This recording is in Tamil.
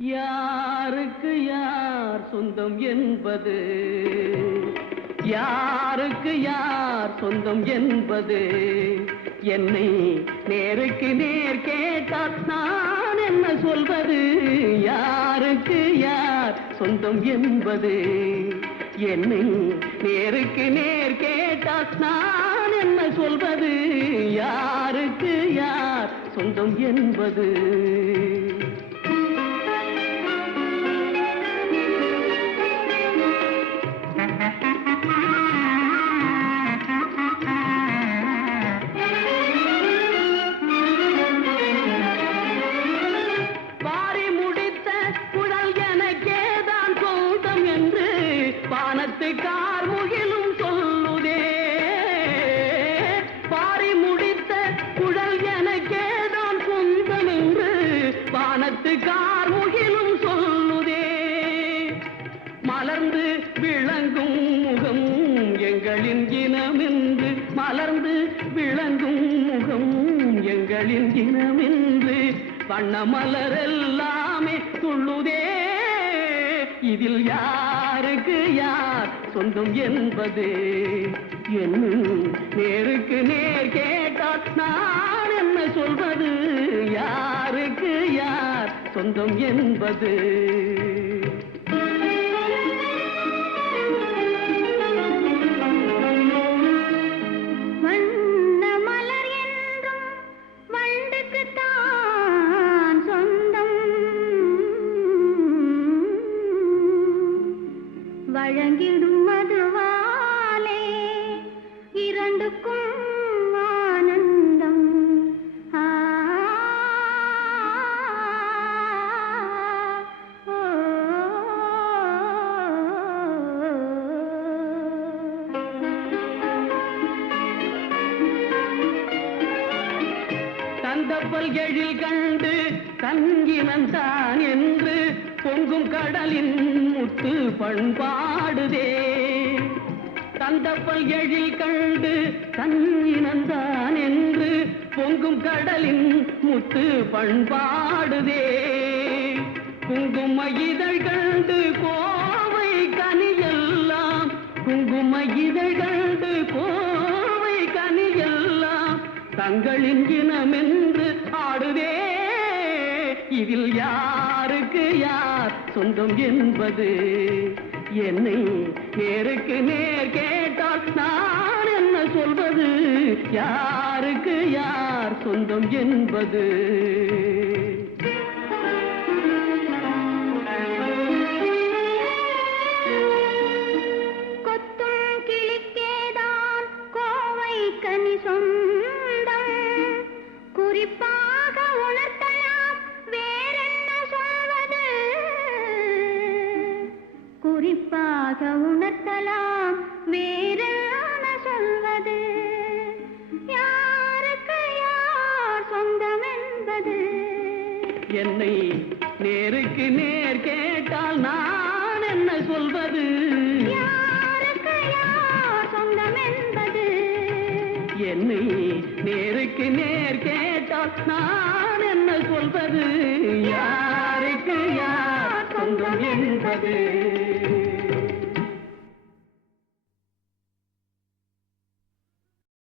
யாருக்கு யார் சொந்தம் என்பது, யாருக்கு யார் சொந்தம் என்பது, என்னை நேருக்கு நேர் கேட்டால் நான் என்ன சொல்வது? யாருக்கு யார் சொந்தம் என்பது, என்னை நேருக்கு நேர் கேட்டால் நான் என்ன சொல்வது? யாருக்கு யார் சொந்தம் என்பது. கார்முகிலும் சொல்லுதே, பாரி முடித்த குழல் எனக்கேதான் சொந்தம் என்று வானத்து கார்முகிலும் சொல்லுதே. மலர்ந்து விளங்கும் முகம் எங்களின் இனமென்று, மலர்ந்து விளங்கும் முகம் எங்களின் இனமென்று வண்ண மலரெல்லாமே துள்ளுதே. இதில் யாருக்கு யார் சொந்தம் என்பது, என்னும் நேருக்கு நேர் கேட்டால் நான் என்ன சொல்வது? யாருக்கு யார் சொந்தம் என்பது. வழங்கிடும் மதுவாலே இரண்டுக்கும் ஆனந்தம். தந்தப்பல் எழில் கண்டு தங்கினந்தான் என்று பொங்கும் கடலின் முத்து பண்பாடுதே. தந்தப்பல் எழில் கண்டு தங்கினந்தான் என்று பொங்கும் கடலின் முத்து பண்பாடுதே. குங்கும இதழ் கண்டு கோவை கனியெல்லாம், குங்கும இதழ் கண்டு கோவை கனியெல்லாம் தங்களின் இனமென்று ஆடுதே. இதில் யாருக்கு யார் சொந்தம் என்பது, என்னை நேருக்கு நேர் கேட்டால் நான் என்ன சொல்வது? யாருக்கு யார் சொந்தம் என்பது. கொத்தும் கிளிக்கேதான் கோவை கனி சொந்தம், குறிப்பாக உணர்த்தலாம் வேறென்ன சொல்வது? குறிப்பாக உணர்த்தலாம் வேறென்ன சொல்வது? யாருக்கு யார் சொந்தம் என்பது, என்னை நேருக்கு நேர் கேட்டால் நான் என்ன சொல்வது? யாருக்கு யார் சொந்தம் என்பது. என்னை நேருக்கு நேர் கேட்டால் நான் என்ன சொல்வது? யாருக்கு யார் சொந்தம் என்பது.